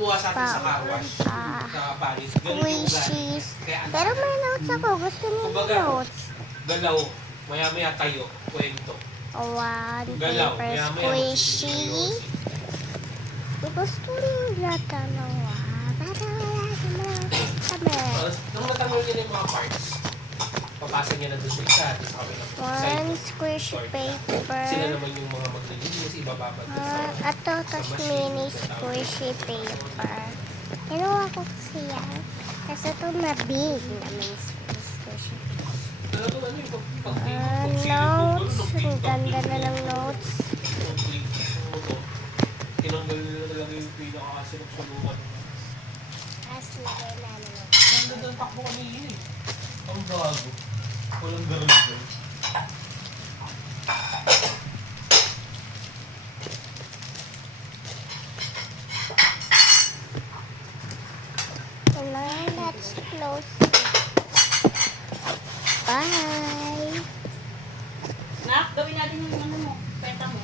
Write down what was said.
kumuha sa atin sa car wash. Sa Paris. Ganun yung Squishies. ugali. Kaya Pero may notes ako. Gusto niyo yung Kumbaga, notes. galaw. Maya-maya tayo. Kwento. One Galaw. paper Maya-maya squishy. Gusto niyo yung dalawa. Para wala naman kami. Nung natanggal niya yung mga parts, papasa niya na doon sa isa. Tapos sabi na, One squishy paper. Sila naman yung mga maglilinis, ibababad doon sa... Ito, tas mini squishy paper. Ginawa ko kasi yan. Kasi ito na big na mini squishy. Ano yung Notes. Ang ganda na ng notes. Tinanggal nila talaga yung pinaka-sinupsulukan. Tapos lagay namin ito. Ganda doon takbo kanina eh. Ang gago. Walang garil. Let's close. Bye! Nak, gawin natin yung ano mo, peta mo.